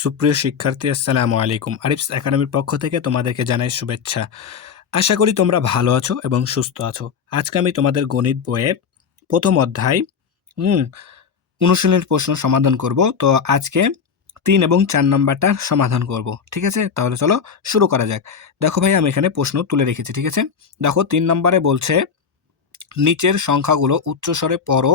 সুপ্রিয় শিক্ষার্থী, আসসালামু আলাইকুম। আরিফস একাডেমির পক্ষ থেকে তোমাদেরকে জানাই শুভেচ্ছা। আশা করি তোমরা ভালো আছো এবং সুস্থ আছো। আজকে আমি তোমাদের গণিত বইয়ের প্রথম অধ্যায় অনুশীলনের প্রশ্ন সমাধান করব। তো আজকে 3 এবং 4 নাম্বারটা সমাধান করব। ঠিক আছে, তাহলে চলো শুরু করা যাক। দেখো ভাই, আমি এখানে প্রশ্ন তুলে রেখেছি। ঠিক আছে, দেখো 3 নম্বরে বলছে নিচের সংখ্যাগুলো উচ্চস্বরে পড়ো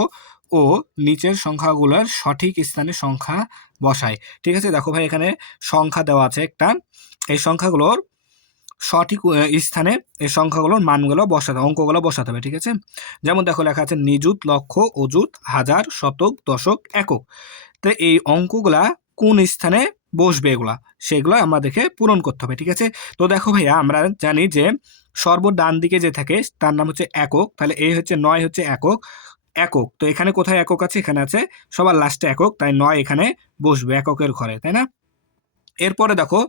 ও নিচের সংখ্যাগুলোর সঠিক স্থানে সংখ্যা বসায়। ঠিক আছে, দেখো ভাই, এখানে সংখ্যা দেওয়া আছে একটা। এই সংখ্যাগুলোর সঠিক স্থানে এই সংখ্যাগুলোর মানগুলো বসাতে, অঙ্কগুলো বসাতে হবে। ঠিক আছে, যেমন দেখো লেখা আছে নিযুত, লক্ষ, অযুত, হাজার, শতক, দশক, একক। তো এই অঙ্কগুলা কোন স্থানে বসবে এগুলা, সেগুলো আমাদেরকে পূরণ করতে হবে। ঠিক আছে, তো দেখো ভাইয়া, আমরা জানি যে সর্ব ডান দিকে যে থাকে তার নাম হচ্ছে একক। তাহলে এই হচ্ছে 9 হচ্ছে একক। একক তো এখানে কোথায় একক আছে? এখানে আছে সবার লাস্টে একক, তাই 9 এখানে বসবে এককের ঘরে, তাই না? এরপরে দেখো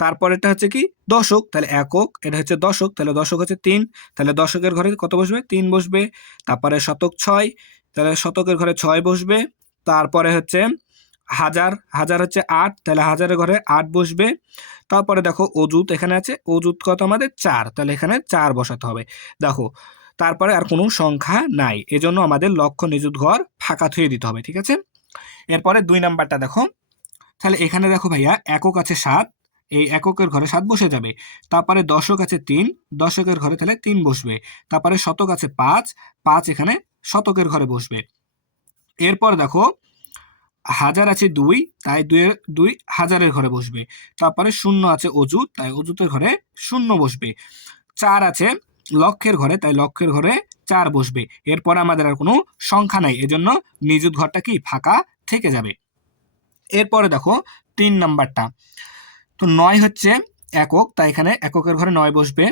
তারপরেটা হচ্ছে কি দশক। তাহলে একক, এটা হচ্ছে দশক, তাহলে দশক হচ্ছে 3, তাহলে দশকের ঘরে কত বসবে? 3 বসবে। তারপরে শতক 6, তাহলে শতকের ঘরে 6 বসবে। তারপরে হচ্ছে হাজার, হাজার হচ্ছে 8, তাহলে হাজারের ঘরে 8 বসবে। তারপরে দেখো অযুত, এখানে আছে অযুত কত আমাদের 4, তাহলে এখানে 4 বসাতে হবে। দেখো তারপরে আর কোনো সংখ্যা নাই, এজন্য আমাদের লক্ষ নিযুত ঘর ফাঁকা থুয়ে দিতে হবে। ঠিক আছে, এরপরে 2 নাম্বারটা দেখো। তাহলে এখানে দেখো ভাইয়া, একক আছে 7, এই এককের ঘরে 7 বসে যাবে। তারপরে দশক আছে 3, দশকের ঘরে তাহলে 3 বসবে। তারপরে শতক আছে 5, 5 এখানে শতকের ঘরে বসবে। এরপর দেখো হাজার আছে 2, তাই 2 হাজারের ঘরে বসবে। তারপরে শূন্য আছে অযুত, তাই অযুতের ঘরে 0 বসবে। 4 আছে লক্ষের ঘরে, তাই লক্ষের ঘরে 4 বসবে। এরপর আমাদের আর কোনো সংখ্যা নাই, এজন্য নিযুত ঘরটা কি ফাঁকা থেকে যাবে। এরপরে দেখো 3 নাম্বারটা, তো 9 হচ্ছে একক, তাই এখানে এককের ঘরে 9 বসবে।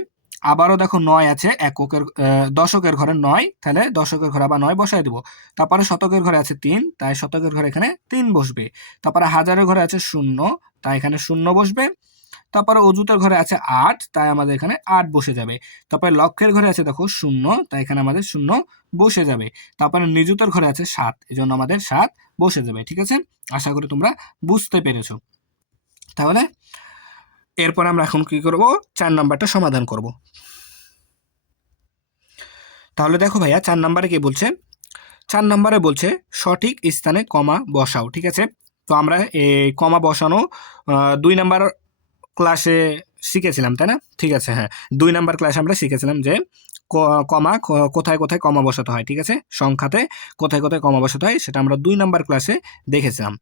আবারও দেখো 9 আছে এককের দশকের ঘরে 9, তাহলে দশকের ঘরে আবার 9 বসাই দেবো। তারপরে শতকের ঘরে আছে 3, তাই শতকের ঘরে এখানে 3 বসবে। তারপরে হাজারের ঘরে আছে 0, তাই এখানে 0 বসবে। তারপরে অযুতের ঘরে আছে 8, তাই আমাদের এখানে 8 বসে যাবে। তারপরে লক্ষের ঘরে আছে দেখো 0, তাই এখানে আমাদের 0 বসে যাবে। তারপরে নিযুতের ঘরে আছে 7, এজন্য আমাদের 7 বসে যাবে। ঠিক আছে, আশা করি তোমরা বুঝতে পেরেছো। তাহলে এরপর আমরা এখন কি করব? 4 নাম্বারটা সমাধান করব। তাহলে দেখো ভাইয়া, 4 নাম্বারে কি বলছে? 4 নাম্বারে বলছে সঠিক স্থানে কমা বসাও। ঠিক আছে, তো আমরা এই কমা বসানো 2 নাম্বার ক্লাসে শিখেছিলাম, তাই না? ঠিক আছে, হ্যাঁ, 2 নাম্বার ক্লাসে আমরা শিখেছিলাম যে কমা কোথায় কোথায় কমা বসাতে হয়। ঠিক আছে, সংখ্যাতে কোথায় কোথায় কমা বসাতে হয় সেটা আমরা 2 নাম্বার ক্লাসে দেখেছিলাম।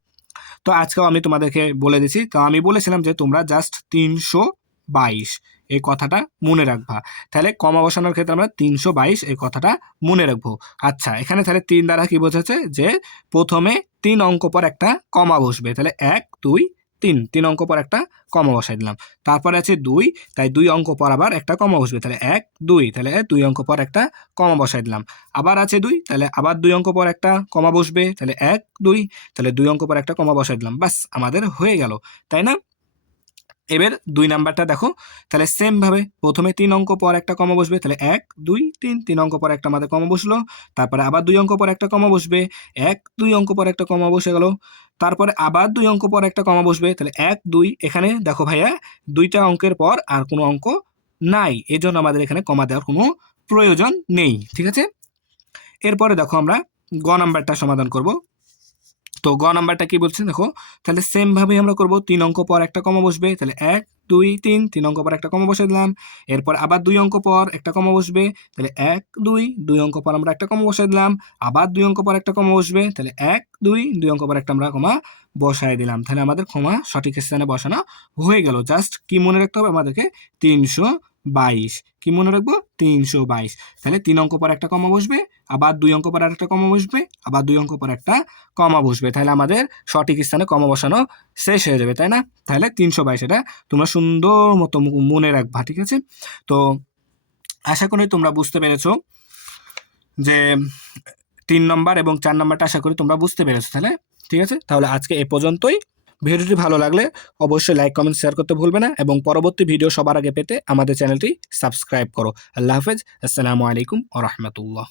তো আজকেও আমি তোমাদেরকে বলে দিছি। তো আমি বলেছিলাম যে তোমরা জাস্ট 322 এই কথাটা মনে রাখবা। তাহলে কমা বসানোর ক্ষেত্রে আমরা 322 এই কথাটা মনে রাখবো। আচ্ছা, এখানে তাহলে 3 দ্বারা কি বোঝাচ্ছে? যে প্রথমে 3 অঙ্ক পর একটা কমা বসবে। তাহলে 1 2 3, 3 অঙ্ক পর একটা কমা বসাই দিলাম। তারপরে আছে 2, তাই 2 অঙ্ক পর আবার একটা কমা বসবে। তাহলে 1 2, তাহলে 2 অঙ্ক পর একটা কমা বসাই দিলাম। আবার আছে 2, তাহলে আবার 2 অঙ্ক পর একটা কমা বসবে। তাহলে 1 2, তাহলে 2 অঙ্ক পর একটা কমা বসাই দিলাম। বাস, আমাদের হয়ে গেল, তাই না? এবার 2 নাম্বারটা দেখো। তাহলে সেম ভাবে প্রথমে 3 অঙ্ক পর একটা কমা বসবে। তাহলে 1 2 3, 3 অঙ্ক পর একটা আমাদের কমা বসলো। তারপরে আবার 2 অঙ্ক পর একটা কমা বসবে। 1 2 অঙ্ক পর একটা কমা বসে গেল। তারপরে আবার 2 অঙ্ক পর একটা কমা বসবে। তাহলে 1 2, এখানে দেখো ভাইয়া 2টা অঙ্কের পর আর কোনো অঙ্ক নাই, এজন্য আমাদের এখানে কমা দেওয়ার কোনো প্রয়োজন নেই। ঠিক আছে, এরপরে দেখো আমরা গ নাম্বারটা সমাধান করব। তো গ নাম্বারটা কি বলছে দেখো। তাহলে সেম ভাবে আমরা করব, 3 অঙ্ক পর একটা কমা বসবে। তাহলে 1 2 3, 3 অঙ্ক পর একটা কমা বসে দিলাম। এরপর আবার 2 অঙ্ক পর একটা কমা বসবে। তাহলে 1 2, 2 অঙ্ক পর আমরা একটা কমা বসাই দিলাম। আবার 2 অঙ্ক পর একটা কমা বসবে। তাহলে 1 2, 2 অঙ্ক পর একটা আমরা কমা বসাই দিলাম। তাহলে আমাদের কমা সঠিক স্থানে বসানো হয়ে গেল। জাস্ট কি মনে রাখতে হবে আমাদেরকে? 322। কি মনে রাখবো? 322। তাহলে 3 অঙ্ক পর একটা কমা বসবে, আবার 2 অঙ্ক পর একটা কমা বসবে, আবার 2 অঙ্ক পর একটা কমা বসবে। তাহলে আমাদের সঠিক স্থানে কমা বসানো শেষ হয়ে যাবে, তাই না? তাহলে 322 এটা তোমরা সুন্দর মতো মনে রাখবা। ঠিক আছে, তো আশা করি তোমরা বুঝতে পেরেছো যে 3 নম্বর এবং 4 নম্বরটা আশা করি তোমরা বুঝতে পেরেছো। তাহলে ঠিক আছে, তাহলে আজকে এ পর্যন্তই। ভিডিওটি ভালো লাগলে অবশ্যই লাইক কমেন্ট শেয়ার করতে ভুলবে না, এবং পরবর্তী ভিডিও সবার আগে পেতে আমাদের চ্যানেলটি সাবস্ক্রাইব করো। আল্লাহ হাফেজ, আসসালামু আলাইকুম ওয়া রাহমাতুল্লাহ।